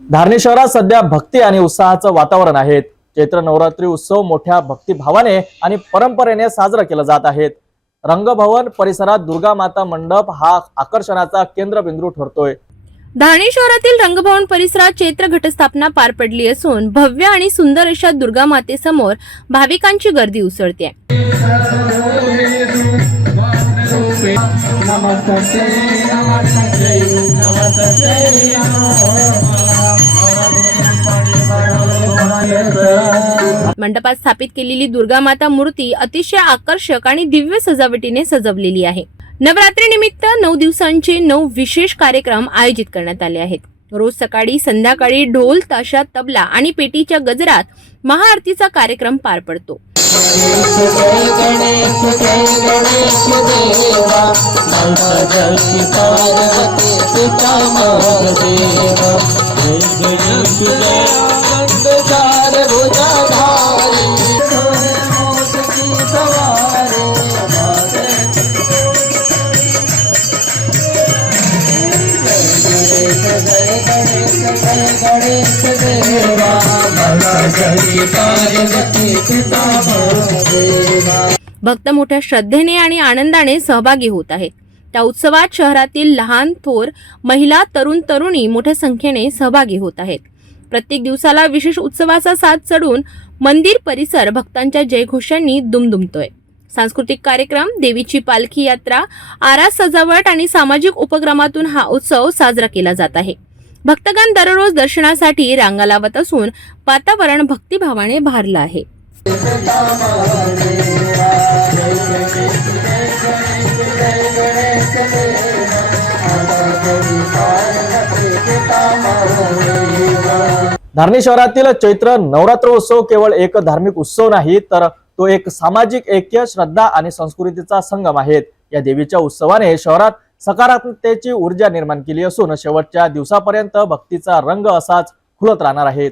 धारणी शहरात सध्या भक्ती आणि उत्साहाचं वातावरण आहे चैत्र नवरात्री उत्सव मोठ्या भक्तिभावाने आणि परंपरेने साजरा केला जात आहेत रंगभवन परिसरात दुर्गा माता मंडप हा आकर्षणाचा केंद्रबिंदू ठरतोय धारणी शहरातील रंगभवन परिसरात चैत्र घटस्थापना पार पडली असून भव्य आणि सुंदर अशा दुर्गा मातेसमोर भाविकांची गर्दी उसळते मंडपात स्थापित केलेली दुर्गा माता मूर्ती अतिशय आकर्षक आणि दिव्य सजावटीने सजवलेली आहे नवरात्री निमित्त नऊ दिवसांचे नऊ विशेष कार्यक्रम आयोजित करण्यात आले आहेत रोज सकाळी संध्याकाळी ढोल ताशा तबला आणि पेटीच्या गजरात महाआरतीचा कार्यक्रम पार पडतो भक्त मोठ्या श्रद्धेने आणि आनंदाने सहभागी होत आहेत. त्या उत्सवात शहरातील लहान थोर महिला तरुण तरुणी मोठ्या संख्येने सहभागी होत आहेत. प्रत्येक दिवसाला विशेष उत्सवाचा साथ चढून मंदिर परिसर भक्तांच्या जयघोषांनी दुमदुमतोय. सांस्कृतिक कार्यक्रम देवीची पालखी यात्रा आरास सजावट आणि सामाजिक उपक्रमातून हा उत्सव साजरा केला जात आहे. भक्तगण दररोज दर्शनासाठी रांगा लावत असून वातावरण भक्तिभावाने भारलं आहे. धारणी शहरातील चैत्र नवरात्र उत्सव केवळ एक धार्मिक उत्सव नाही तर तो एक सामाजिक ऐक्य श्रद्धा आणि संस्कृतीचा संगम आहे या देवीच्या उत्सवाने शहरात सकारात्मकतेची ऊर्जा निर्माण केली असून शेवटच्या दिवसापर्यंत भक्तीचा रंग असाच खुलत राहणार आहे.